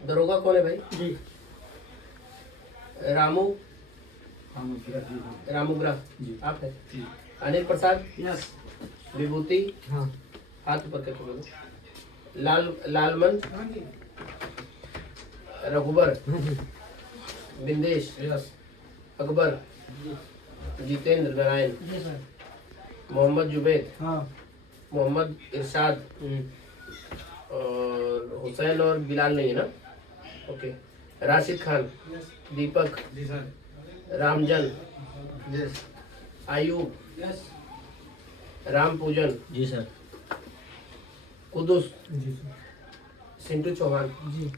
दरोगा कौन है भाई? जी रामू जी ग्राफ आप है? अनिल प्रसाद, यस विभूति, हाँ हाथ ऊपर करके बोलो। लालमन, रघुबर, बिंदेश, अकबर, जितेंद्र नारायण, जी सर मोहम्मद जुबैद, हाँ मोहम्मद इरशाद और हुसैन और बिलाल नहीं है ना? ओके। राशिद खान, दीपक, जी sir Ramjan, yes Ayub, yes Ram Pujan, जी सर। कुदुस, जी सर सिंटू चौहान। जी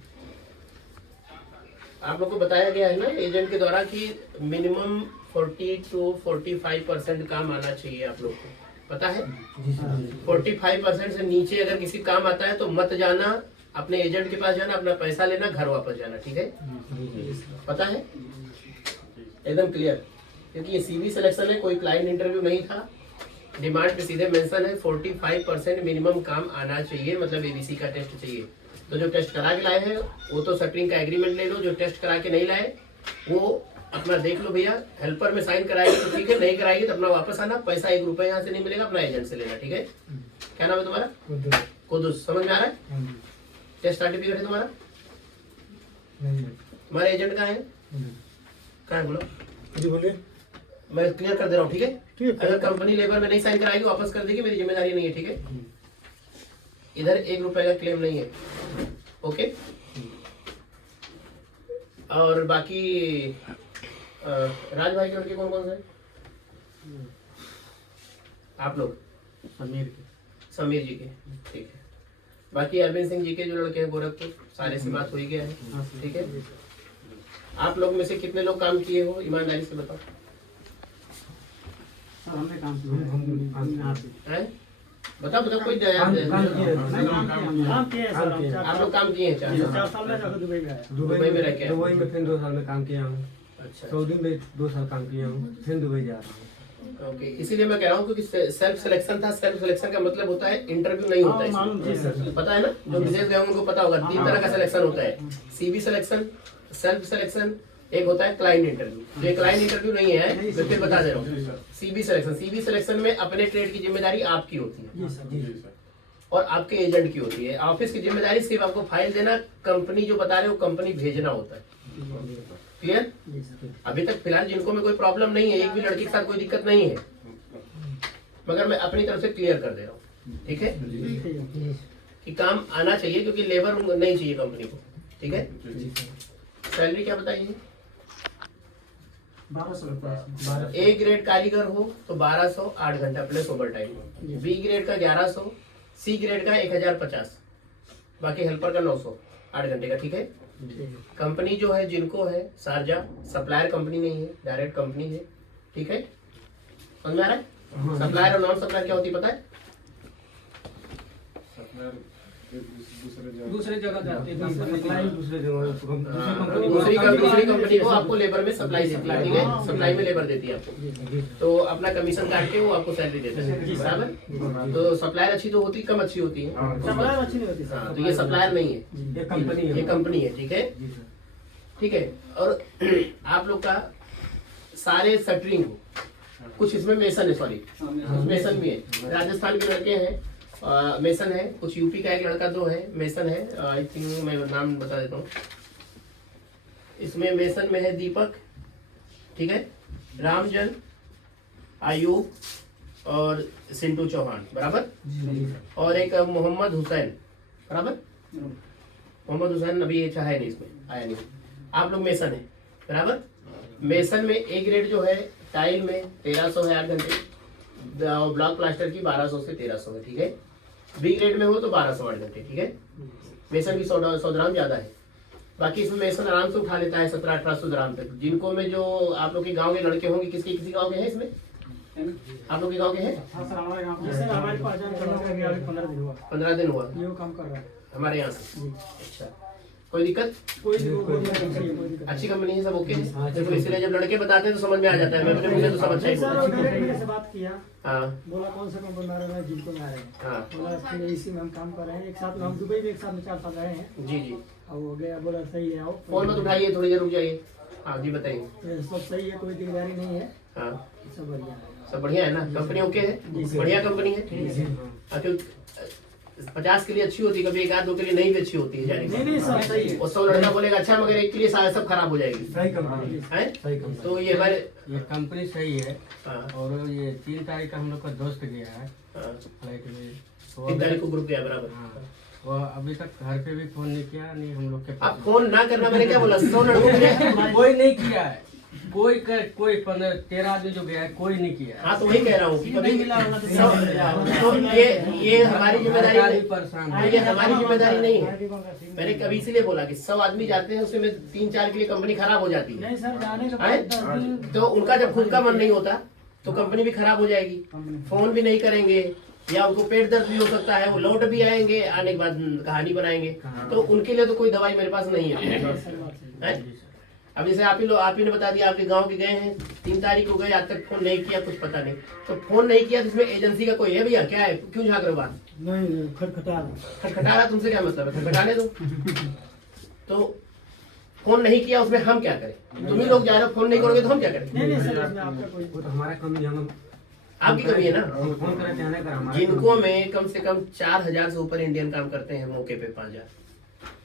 आप लोग को बताया गया है ना एजेंट के द्वारा कि मिनिमम 40 to 45% काम आना चाहिए। आप लोग को पता है? जी सर 45% से नीचे अगर किसी काम आता है तो मत जाना, अपने एजेंट के पास जाना, अपना पैसा लेना, घर वापस जाना। ठीक है? पता है? एकदम क्लियर। क्योंकि ये सीवी सिलेक्शन है, कोई क्लाइंट इंटरव्यू नहीं था। डिमांड पे सीधे मेंशन है 45% मिनिमम काम आना चाहिए, मतलब एबीसी का टेस्ट चाहिए। तो जो टेस्ट करा के लाए हैं वो तो सटरिंग का एग्रीमेंट ले लो, जो टेस्ट करा के नहीं लाए वो अपना देख लो भैया। हेल्पर में साइन कराएगी तो ठीक है, नहीं कराएगी तो अपना वापस आना, पैसा 1 रुपए यहाँ से नहीं मिलेगा, अपना एजेंट से लेना। ठीक है? क्या नाम है तुम्हारा? कुदुस। समझ में आ रहा है? टेस्ट सर्टिफिकेट है तुम्हारा? तुम्हारा एजेंट कहाँ है? कहाँ है बोलो? जी बोलिए। मैं क्लियर कर दे रहा हूँ। ठीक है? ठीक है। अगर कंपनी लेबर में नहीं साइन कराएगी वापस कर देगी, मेरी जिम्मेदारी नहीं है। ठीक है? इधर 1 रुपए का क्लेम नहीं है। ओके? और बाकी राज भाई के लड़के कौन कौन से? आप लोग? समीर जी के। ठीक है। बाकी अरविंद सिंह जी के जो लड़के हैं गोरखपुर, सारे से बात हो ही गया है। ठीक है? आप लोग में से कितने लोग काम किए हो, ईमानदारी से बताओ। सर हमने काम किया हैं? बताओ बताओ, कोई काम किया आप लोग काम किए हैं? 4 साल में जाकर दुबई में आया दुबई में रह के आए? दुबई में फिर 2 साल में काम किया हूँ। अच्छा सऊदी में 2 साल काम किया हूँ, फिर दुबई जा रहा हूँ। ओके। इसीलिए मैं कह रहा हूँ क्योंकि सेल्फ सिलेक्शन था। सेल्फ सिलेक्शन का मतलब होता है इंटरव्यू नहीं होता है इसमें। पता है ना? जो विदेश गए उनको पता होगा 3 तरह का सिलेक्शन होता है। सीवी सिलेक्शन, सेल्फ सिलेक्शन, एक होता है क्लाइंट इंटरव्यू। जो क्लाइंट इंटरव्यू नहीं है मैं फिर बता दे रहा हूँ। सीवी सिलेक्शन में अपने ट्रेड की जिम्मेदारी आपकी होती है और आपके एजेंट की होती है। ऑफिस की जिम्मेदारी सिर्फ आपको फाइल देना, कंपनी जो बता रहे हो कंपनी भेजना होता है। क्लियर? अभी तक फिलहाल जिनको में कोई प्रॉब्लम नहीं है, एक भी लड़की के साथ कोई दिक्कत नहीं है, मगर मैं अपनी तरफ से क्लियर कर दे रहा हूँ। ठीक है? कि काम आना चाहिए क्योंकि लेबर नहीं चाहिए कंपनी को। ठीक है? सैलरी क्या बताइए? 1200 ए ग्रेड कारीगर हो तो 1200 8 घंटा plus overtime, B grade का 1100, सी ग्रेड का 1050, बाकी हेल्पर का 900 8 घंटे का। ठीक है? कंपनी जो है जिनको है शारजा, सप्लायर कंपनी नहीं है, डायरेक्ट कंपनी है। ठीक है? समझ में आ रहा है? सप्लायर और नॉन सप्लायर क्या होती है पता है? दूसरे जगह जाते हैं दूसरी कंपनी को आपको लेबर में सप्लाई देती है। ठीक है? सप्लाई में लेबर देती है आपको, तो अपना कमीशन काट के वो आपको सैलरी देते हैं। बराबर? तो सप्लायर अच्छी तो होती, कम अच्छी होती है। सप्लायर अच्छी नहीं होती हाँ, तो ये सप्लायर नहीं है, ये कंपनी है। ये कंपनी है। ठीक है? ठीक है? और आप लोग का सारे शटरिंग हो, कुछ इसमें मेसन है, सॉरी मेसन भी है। राजस्थान के लड़के हैं मेसन है, कुछ यूपी का एक लड़का 2 है मेसन है। आई थिंक मैं नाम बता देता हूँ। इसमें मेसन में है दीपक, ठीक है, रामजन, आयूब और सिंटू चौहान, बराबर। और एक मोहम्मद हुसैन, बराबर। मोहम्मद हुसैन अभी अच्छा है नहीं, इसमें आया नहीं। आप लोग मेसन है, बराबर। मेसन में ए ग्रेड जो है टाइल में 1300 है 8 घंटे, ब्लॉक प्लास्टर की 1200 से 1300 है। ठीक है? बी ग्रेड में हो तो 1200 8 घंटे। ठीक है? मेसन की 100 ग्राम ज्यादा है, बाकी इसमें मेसन आराम से उठा लेता है 1700-1800 ग्राम तक। जिनको में जो आप लोग के गांव के लड़के होंगे, किसी गांव के हैं इसमें? आप लोग के गांव के हैं? 15 दिन हुआ काम कर रहा है हमारे यहाँ से। अच्छा, कोई दिक्कत? कोई दिक्कत अच्छी कंपनी है, सब ओके है। हाँ, देखो इसलिए जब लड़के बताते हैं तो समझ में आ जाता है, मैं अपने मुझे तो समझ नहीं सर, चाहिए। वो डायरेक्ट मेरे से बात किया, हाँ बोला कौन सा कंपनी में आ रहे हैं, जिनको में आ रहे हैं। हाँ बोला फिर इसी में हम काम कर रहे हैं, एक साथ में हम दुबई में एक साथ में 4 साल रहे हैं। जी जी। अब हो गया, बोला सही है, आओ फोन मत उठाइए, थोड़ी देर रुक जाइए। हाँ जी बताइए। ये सब सही है, कोई दिकदारी नहीं है, हाँ सब बढ़िया है। सब बढ़िया है ना, कंपनी ओके है, बढ़िया कंपनी है। हाँ, क्योंकि 50 के लिए अच्छी होती है, कभी एक आध दो के लिए नहीं भी अच्छी होती है जाने नहीं नहीं सब सही है। और 100 लड़का बोलेगा अच्छा, मगर एक के लिए सारा सब खराब हो जाएगी सही कंपनी है। सही कंपनी। तो ये हमारे ये कंपनी सही है। हाँ और ये 3 तारीख का हम लोग का दोस्त गया है हाँ फ्लाइट में, तो 3 तारीख को ग्रुप गया बराबर। हाँ, वो अभी तक घर पे भी फोन नहीं किया, नहीं हम लोग के आप फोन ना करना, मैंने क्या बोला, 100 लड़कों के लिए। कोई नहीं किया है, कोई 15-13 आदमी जो गया है कोई नहीं किया है। हाँ तो वही कह रहा हूँ कि कभी मिला होगा तो तो ये हमारी जिम्मेदारी सरकारी नहीं, परेशान तो है। ये हमारी जिम्मेदारी नहीं है। मैंने कभी इसीलिए बोला कि 100 आदमी जाते हैं, उसमें 3-4 के लिए कंपनी खराब हो जाती है। नहीं सर, जाने के हैं? बाद 10 दिन तो उनका जब खुद का मन नहीं होता तो कंपनी भी खराब हो जाएगी, फोन भी नहीं करेंगे, या उनको पेट दर्द भी हो सकता है, वो लौट भी आएंगे, आने के बाद कहानी बनाएंगे। तो उनके लिए तो कोई दवाई मेरे पास नहीं है, हैं? अब जैसे आप ही ने बता दिया, आपके गांव के गए हैं, 3 तारीख को गए, आज तक फोन नहीं किया, कुछ पता नहीं। तो फोन नहीं किया तो इसमें एजेंसी का कोई है भैया, क्या है, क्यों झाँक रहे हो बात? नहीं खटखटा खटखटा रहा, तुमसे क्या मतलब है, खटखटाने दो। तो फोन नहीं किया, उसमें हम क्या करें? तुम ही लोग जा रहे हो, फोन नहीं करोगे तो हम क्या करें? नहीं नहीं सर, इसमें आपका कोई वो तो हमारा कमी, हम आपकी कमी है ना। फोन करा चाहने का हमारा जिनको में कम से कम 4000 से ऊपर इंडियन काम करते हैं, मौके पे 5000।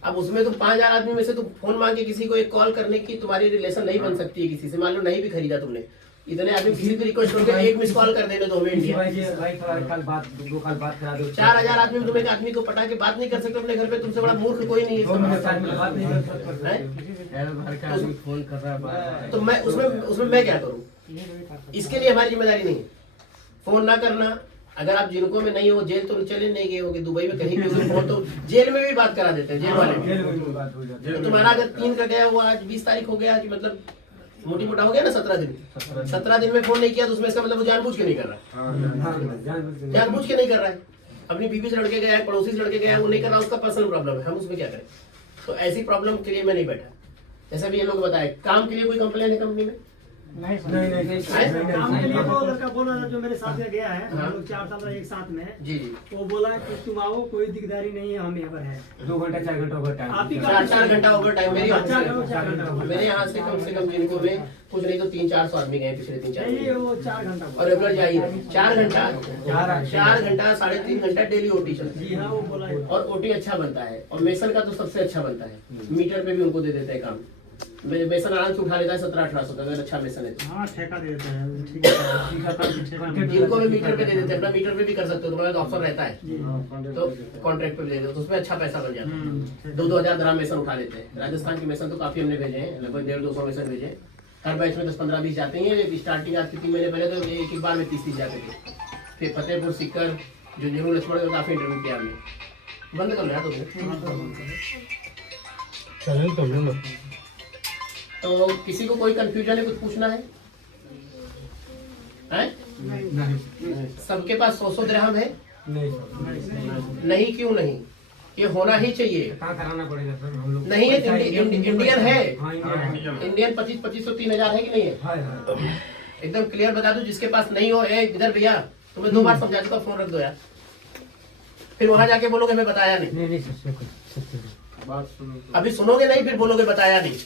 अब उसमें तुम 5000 आदमी में से तुम फोन मांगे किसी को एक कॉल करने की, तुम्हारी रिलेशन नहीं बन सकती है किसी से। मान लो नहीं भी खरीदा तुमने, इतने आदमी किसी भी रिक्वेस्ट करके एक मिस कॉल कर देने दो हमें इंडिया। भाई कल बात करा दो। 4000 आदमी में तुम एक आदमी को पटा के बात नहीं कर सकते अपने घर पे, तुमसे बड़ा मूर्ख कोई नहीं है इसका मतलब। बात नहीं कर सकते। हैं? घर का आदमी फोन कर रहा है बार-बार। तो मैं उसमें मैं क्या करूँ? इसके लिए हमारी जिम्मेदारी नहीं है फोन ना करना। अगर आप जिनको में नहीं हो, जेल तो चले नहीं गए होगे, दुबई में कहीं भी फोन तो जेल में भी बात करा देते हैं, जेल वाले। जेल में भी बात हो जाती है। तो तुम्हारा अगर 3 का गया हुआ, आज 20 तारीख हो गया, आज मतलब मोटी मोटा हो गया ना 17 दिन। 17 दिन में फोन नहीं किया तो उसमें इसका मतलब वो जानबूझ के नहीं कर रहा है, जानबूझ के नहीं कर रहा है। अपनी बीवी से लड़के गया है, पड़ोसी से लड़के गया है, वो नहीं कर रहा, उसका पर्सनल प्रॉब्लम है, हम उसमें क्या करें? तो ऐसी प्रॉब्लम के लिए मैं नहीं बैठा। जैसा भी ये लोग बताए, काम के लिए कोई कंप्लेन है कंपनी में? नहीं सर, नहीं। काम के लिए वो लड़का बोल रहा था जो मेरे साथ में गया है, हाँ। हम लोग 4 साल रहे एक साथ में। जी जी। वो बोला कि तुम आओ, कोई दिकदारी नहीं है, हम यहाँ पर है। 2 घंटा 4 घंटा ओवर टाइम। आप ही का 4 घंटा ओवर टाइम मेरी अच्छा, 4 घंटा हुआ। मेरे यहाँ से कम जिनको में कुछ नहीं तो 300-400 आदमी गए पिछले 3-4 नहीं दिन। वो 4 घंटा हुआ। और रेगुलर जाइए 4 घंटा 3.5 घंटा डेली ओटी चलती जी हाँ, वो बोला है। है। और ओटी अच्छा बनता है, और मेसन का तो सबसे अच्छा बनता है। मीटर पे भी उनको दे देते हैं काम। मेसन आराम से उठा लेता है 1700-1800 का, अगर अच्छा मेसन है तो। हाँ ठेका दे देते हैं, ठीक है। जिनको भी मीटर पे दे देते हैं, अपना मीटर पे भी कर सकते हो, तुम्हारा तो ऑप्शन रहता है, जी तो कॉन्ट्रैक्ट पे भी दे दो, तो उसमें अच्छा पैसा बन जाता है। 2-2 हजार दराम मेसन उठा लेते हैं। राजस्थान के मेसन तो काफी हमने भेजे हैं, लगभग 150-200 मेसन भेजे। हर बैच में 10-15-20 जाते हैं। स्टार्टिंग आज के 3 महीने पहले तो एक बार में 30-30 जाते थे। फिर फतेहपुर, सीकर, जो जरूर लक्ष्मण में काफी इंटरव्यू किया हमने। बंद कर लिया तो किसी को कोई कंफ्यूजन है, कुछ पूछना है? हैं? सबके पास 100 दिरहम है? नहीं, क्यों नहीं? ये होना ही चाहिए। कहाँ कराना पड़ेगा सर हम लोग? नहीं है, इंडियन है। हाँ, इंडियन है। इंडियन 2500 3000 है कि नहीं है? हाँ। एकदम क्लियर बता दूं, जिसके पास नहीं हो, इधर भैया तुम्हें 2 बार समझा चुका, फोन रख दो यार। फिर वहां जाके बोलोगे मैं बताया नहीं। नहीं बात सुनो। अभी सुनोगे नहीं, फिर बोलोगे बताया नहीं।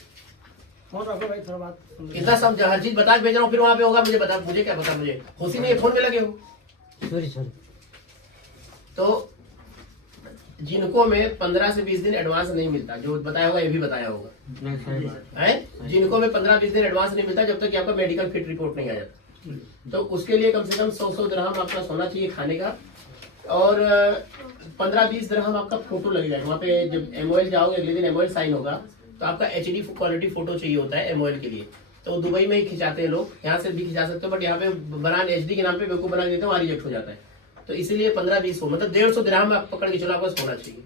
फोन रखो भाई, थोड़ा बात सुन लो। इतना सब हर चीज बता के भेज रहा हूँ, फिर वहां पे होगा मुझे बता, मुझे क्या पता, मुझे खुशी नहीं है, फोन में लगे हो। सॉरी तो जिनको में 15 से 20 दिन एडवांस नहीं मिलता, जो बताया होगा ये भी बताया होगा, नहीं सही बात है? जिनको में 15-20 दिन एडवांस नहीं मिलता जब तक कि आपका मेडिकल फिट रिपोर्ट नहीं आ जाता। तो उसके लिए कम से कम 100 दिरहम आपका सोना चाहिए खाने का, और 15-20 दिरहम आपका फोटो लगेगा। वहाँ पे जब MOL जाओगे, अगले दिन MOL साइन होगा, तो आपका HD क्वालिटी फोटो चाहिए होता है MOL के लिए। तो दुबई में ही खिंचाते हैं लोग, यहाँ से भी खिंचा सकते हो, बट यहाँ पे बनान HD के नाम पे बेवकूफ बना देते हैं, वहाँ रिजेक्ट हो जाता है। तो इसीलिए 15-20 हो, मतलब 150 दिरहम में आप पकड़ के चलो, आपका होना चाहिए।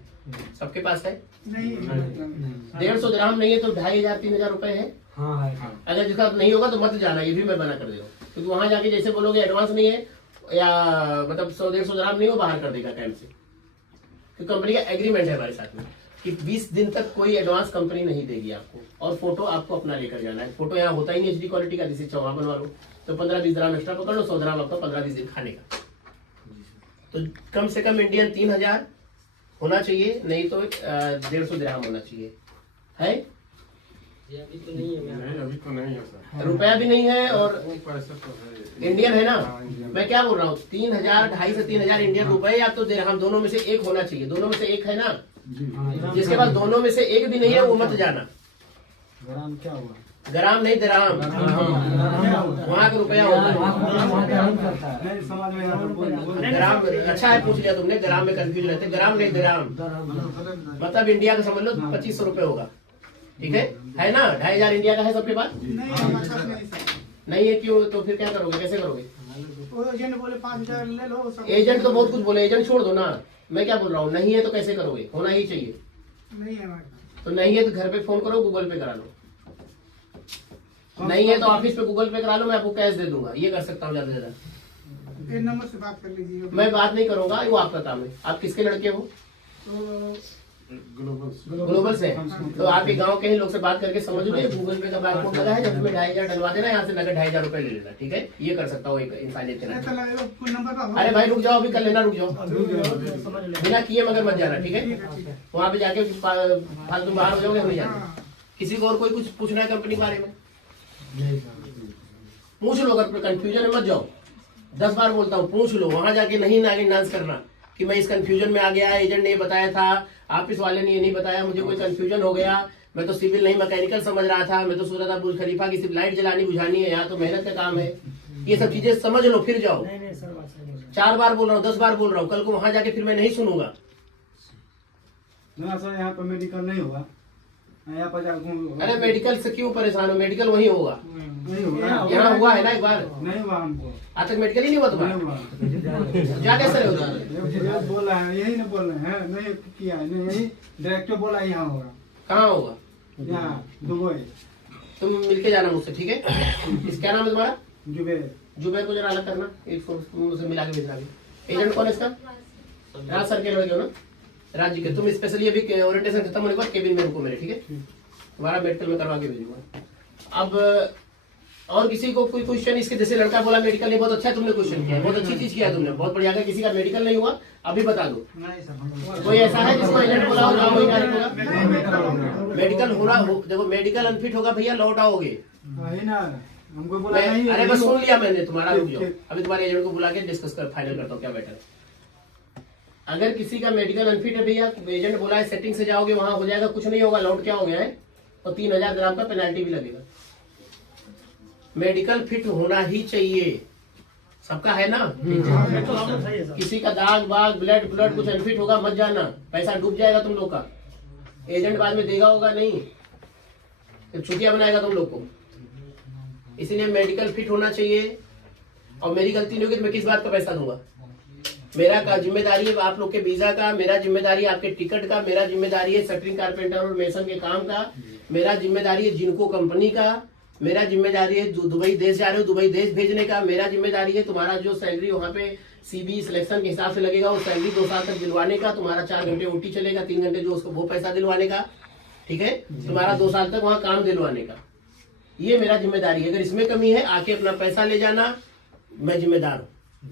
सबके पास है? 150 दिरहम नहीं है तो 2500-3000 रुपए है। हाँ। अगर जिसका नहीं होगा तो मत जाना, ये भी मैं मना कर दे रहा हूँ, क्योंकि वहां जाके जैसे बोलोगे एडवांस नहीं है, या मतलब 100-150 दिरहम नहीं हो, बाहर कर देगा टाइम से, क्योंकि कंपनी का एग्रीमेंट है हमारे साथ में। कि 20 दिन तक कोई एडवांस कंपनी नहीं देगी आपको, और फोटो आपको अपना लेकर जाना है। फोटो यहाँ होता ही नहीं HD क्वालिटी का, जिसे चौहा बनवा लो तो 15-20 ग्राम एक्स्ट्रा पकड़ लो, 100 ग्राम आपका 15-20 दिन खाने का। तो कम से कम इंडियन 3000 होना चाहिए, नहीं तो 150 दिरहम होना चाहिए। है अभी तो नहीं है सर। रुपया भी नहीं है, और पैसा तो है इंडियन है ना। हाँ, इंडियन। मैं क्या बोल रहा हूँ, 3000, 2.5 से 3000 इंडियन रुपए या तो दिरहम, दोनों में से एक होना चाहिए। दोनों में से एक है ना, जिसके पास दोनों में से एक भी नहीं है वो मत जाना। ग्राम क्या हुआ? ग्राम नहीं दिरहम, वहाँ का रुपया होता है। नहीं समझ में आया तो बोल। ग्राम अच्छा है, पूछ लिया तुमने। ग्राम में कंफ्यूज रहते, ग्राम नहीं दिरहम, मतलब इंडिया का समझ लो 2500 रुपए होगा। ठीक है ना। 2500 इंडिया का है सबके पास? नहीं है, क्यों? तो फिर क्या करोगे, कैसे करोगे? एजेंट बोले 5000 ले लो सब। एजेंट तो बहुत कुछ बोले, एजेंट छोड़ दो ना। मैं क्या बोल रहा हूँ, नहीं है तो कैसे करोगे? होना ही चाहिए। नहीं है हमारे तो नहीं है तो घर पे फोन करो, गूगल पे करा लो। नहीं है तो ऑफिस पे गूगल पे करा लो, मैं आपको कैश दे दूंगा। ये कर सकता हूँ ज्यादा से ज्यादा। एक नंबर से बात कर लीजिए। मैं बात नहीं करूंगा, वो आपका काम है। आप किसके लड़के हो? तो ग्लोबल से। तो आप एक गांव के ही लोग से बात करके समझ लो, गूगल पे का बार कोड लगा है, जब उसमें 2500 डलवा देना, यहाँ से नगद 2500 रुपए ले लेना। ठीक है, ये कर सकता हूँ एक इंसानियत के ऐसा नाते। लगेगा कोई नंबर का। अरे भाई रुक जाओ, अभी कर लेना, रुक जाओ, समझ ले। बिना किए मगर मत जाना। ठीक है, ठीक है, ठीक है। वहाँ पे जाके फालतू बाहर हो जाओगे, नहीं जाना। किसी को और कोई कुछ पूछना है कंपनी के बारे में, पूछ लो। अगर कंफ्यूजन में मत जाओ, 10 बार बोलता हूँ, पूछ लो। वहां जाके नहीं डांस करना कि मैं इस कंफ्यूजन में आ गया, एजेंट ने बताया था, ऑफिस वाले ने ये नहीं बताया, मुझे कोई कंफ्यूजन हो गया, मैं तो सिविल नहीं मैकेनिकल समझ रहा था, मैं तो सोच रहा था बुर्ज खलीफा की सिर्फ लाइट जलानी बुझानी है, यहाँ तो मेहनत का काम है। ये सब चीजें समझ लो फिर जाओ। नहीं सर बात सही है। 4 बार बोल रहा हूँ, 10 बार बोल रहा हूँ, कल को वहां जाके फिर मैं नहीं सुनूंगा। ना सर यहाँ पर मेडिकल नहीं होगा, यहाँ पर जाकर घूम। अरे मेडिकल से क्यों परेशान हो, मेडिकल वही होगा। नहीं होगा, यहाँ हुआ है ना एक बार, नहीं हुआ हमको, आज तक मेडिकल ही नहीं हुआ नहीं तुम्हारा। हुआ। जा कैसे रहे हो? ये बोला है, यही नहीं बोल रहे हैं, नहीं किया है, नहीं यही डायरेक्टर बोला यहाँ होगा, कहाँ होगा? यहाँ दुबई। तुम मिलके जाना मुझसे, ठीक है? इस क्या नाम है तुम्हारा? जुबेर। जुबैर को जरा अलग करना, एक फोन मुझसे मिला के भेजना। एजेंट कौन है इसका? राज सर के लगे हो ना, राज जी के। तुम स्पेशली अभी ओरिएंटेशन खत्म होने के बाद केबिन में रुको मेरे, ठीक है? तुम्हारा मेडिकल में करवा के भेजूंगा। अब और किसी को कोई क्वेश्चन इसके, जैसे लड़का बोला मेडिकल नहीं, बहुत अच्छा तुमने क्वेश्चन किया, बहुत अच्छी चीज किया तुमने, बहुत बढ़िया। अगर किसी का मेडिकल नहीं हुआ अभी बता दो। नहीं सर। कोई ऐसा है जिसको एजेंट बोला हो, जाओ वही डायरेक्ट होगा? मेडिकल होना, देखो मेडिकल अनफिट होगा भैया, लौट आओगे। वही ना हमको बोला नहीं। अरे बस सुन लिया मैंने तुम्हारा, रुक जाओ। अभी तुम्हारे एजेंट को बुला के डिस्कस कर, फाइनल करता हूँ क्या बेटर है। अगर किसी का मेडिकल अनफिट है भैया, एजेंट बोला है सेटिंग से जाओगे, वहां हो जाएगा, कुछ नहीं होगा, लौट क्या हो गया है, और 3000 ग्राम का पेनल्टी भी लगेगा। मेडिकल फिट होना ही चाहिए, सबका है ना। सही है सर। किसी का दाग बाग ब्लड कुछ अनफिट होगा, मत जाना, पैसा डूब जाएगा तुम लोग का। एजेंट बाद में देगा होगा नहीं, तो छुट्टियां बनाएगा तुम लोग को। इसलिए मेडिकल फिट होना चाहिए। और मेरी गलती नहीं होगी तो मैं किस बात का पैसा दूंगा? मेरा का जिम्मेदारी है आप लोग के वीजा का, मेरा जिम्मेदारी है आपके टिकट का, मेरा जिम्मेदारी है शटरिंग कारपेंटर और मेसन के काम का, मेरा जिम्मेदारी है जिनको कंपनी का, मेरा जिम्मेदारी है दुबई देश जा रहे हो दुबई देश भेजने का, मेरा जिम्मेदारी है तुम्हारा जो सैलरी वहाँ पे सीबी सिलेक्शन के हिसाब से लगेगा वो सैलरी 2 साल तक दिलवाने का, तुम्हारा 4 घंटे ओटी चलेगा, 3 घंटे जो उसको वो पैसा दिलवाने का, ठीक है? तुम्हारा 2 साल तक वहाँ काम दिलवाने का, ये मेरा जिम्मेदारी है। अगर इसमें कमी है आके अपना पैसा ले जाना, मैं जिम्मेदार हूँ।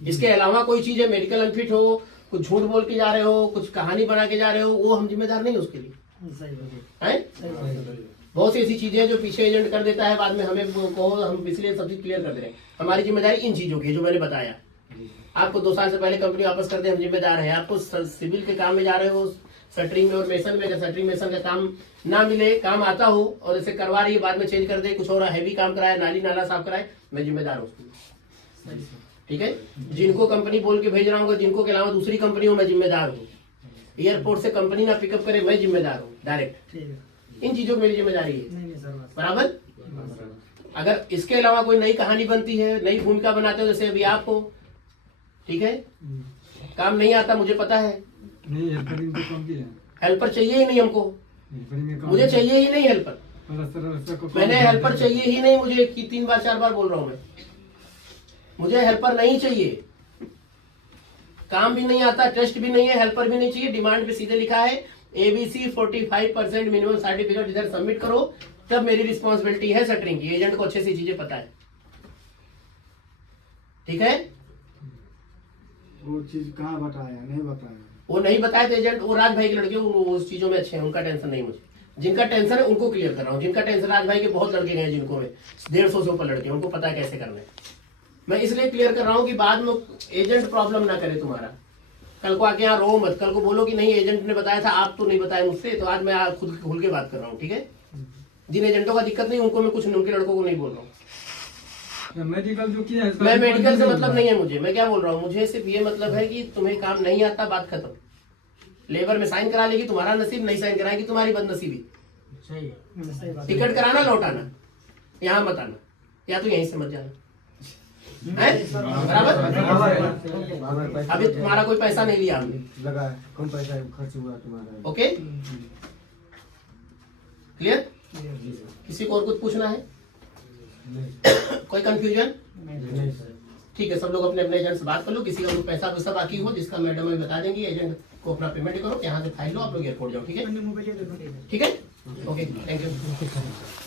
इसके अलावा कोई चीज है, मेडिकल अनफिट हो, कुछ झूठ बोल के जा रहे हो, कुछ कहानी बना के जा रहे हो, वो हम जिम्मेदार नहीं उसके लिए, सही है। है? बहुत सी ऐसी चीजें हैं जो पीछे एजेंट कर देता है, बाद में हमें कहो, हम इसलिए सब चीज क्लियर कर दे रहे हैं। हमारी जिम्मेदारी इन चीजों की जो मैंने बताया। आपको 2 साल से पहले कंपनी वापस कर दे, हम जिम्मेदार हैं। आपको सिविल के काम में जा रहे हो, शटरिंग में और मेसन में, अगर शटरिंग मेसन का काम ना मिले, काम आता हो और इसे करवा रही है, बाद में चेंज कर दे, कुछ और हैवी काम कराए, नाली नाला साफ कराए, मैं जिम्मेदार हूँ उसको, ठीक है? जिनको कंपनी बोल के भेज रहा हूँ, जिनको के अलावा दूसरी कंपनी हो, मैं जिम्मेदार हूँ। एयरपोर्ट से कंपनी ना पिकअप करे, मैं जिम्मेदार हूँ डायरेक्ट। ठीक है। इन चीजों की मेरी जिम्मेदारी है, नहीं सर बराबर? अगर इसके अलावा कोई नई कहानी बनती है, नई भूमिका बनाते हो, जैसे अभी आप हो, ठीक है? काम नहीं आता मुझे पता है, नहीं हेल्परिंग तो कम की है, हेल्पर चाहिए ही नहीं हमको, हेल्परिंग में कम मुझे चाहिए ही नहीं हेल्पर। रस्ता को कम मैंने कर हेल्पर दिया। चाहिए ही नहीं मुझे, कि 3 बार 4 बार बोल रहा हूं मैं, मुझे हेल्पर नहीं चाहिए। काम भी नहीं आता, टेस्ट भी नहीं है, हेल्पर भी नहीं चाहिए। डिमांड पे सीधे लिखा है ABC 45% मिनिमम सर्टिफिकेट इधर सबमिट करो, तब मेरी रिस्पॉन्सिबिलिटी है शटरिंग की। एजेंट को अच्छे से चीजें पता है, ठीक है। वो चीज कहाँ बताया, नहीं बताया। वो नहीं बताया तो एजेंट, वो राज भाई के लड़के वो उस चीजों में अच्छे हैं, उनका टेंशन नहीं मुझे। जिनका टेंशन है उनको क्लियर कर रहा हूँ। जिनका टेंशन, राज भाई के बहुत लड़के हैं जिनको में 150 से ऊपर लड़के हैं, उनको पता है कैसे करना है। मैं इसलिए क्लियर कर रहा हूँ कि बाद में एजेंट प्रॉब्लम ना करे तुम्हारा। कल को आके यहाँ रो मत, कल को बोलो कि नहीं एजेंट ने बताया था, आप तो नहीं बताया मुझसे। तो आज मैं खुद खुल के बात कर रहा हूँ, ठीक है। जिन एजेंटों का दिक्कत नहीं उनको मैं कुछ नहीं, उनके लड़कों को नहीं बोल रहा हूँ। मेडिकल जो किया है, इसका मैं मेडिकल से मतलब नहीं है मुझे। मैं क्या बोल रहा हूँ, मुझे सिर्फ ये मतलब है कि तुम्हें काम नहीं आता, बात खत्म। लेबर में साइन करा लेगी तुम्हारा नसीब, नहीं साइन कराएगी तुम्हारी बदनसीबी। सही है। सही बात। टिकट कराना, लौटाना, यहाँ मत आना, या तो यहीं से मत जाना, है बराबर। अभी तुम्हारा कोई पैसा नहीं लिया हमने, लगा है, कम पैसा खर्च हुआ तुम्हारा। Okay clear. किसी को और कुछ पूछना है, कोई कंफ्यूजन? नहीं सर। ठीक है, सब लोग अपने अपने एजेंट से बात कर लो। किसी का कोई पैसा वैसा बाकी हो जिसका मैडम में बता देंगे, एजेंट को अपना पेमेंट करो, यहाँ से फाइल लो, आप लोग एयरपोर्ट जाओ, ठीक है। मोबाइल ये देखो। ठीक है, ओके, थैंक यू।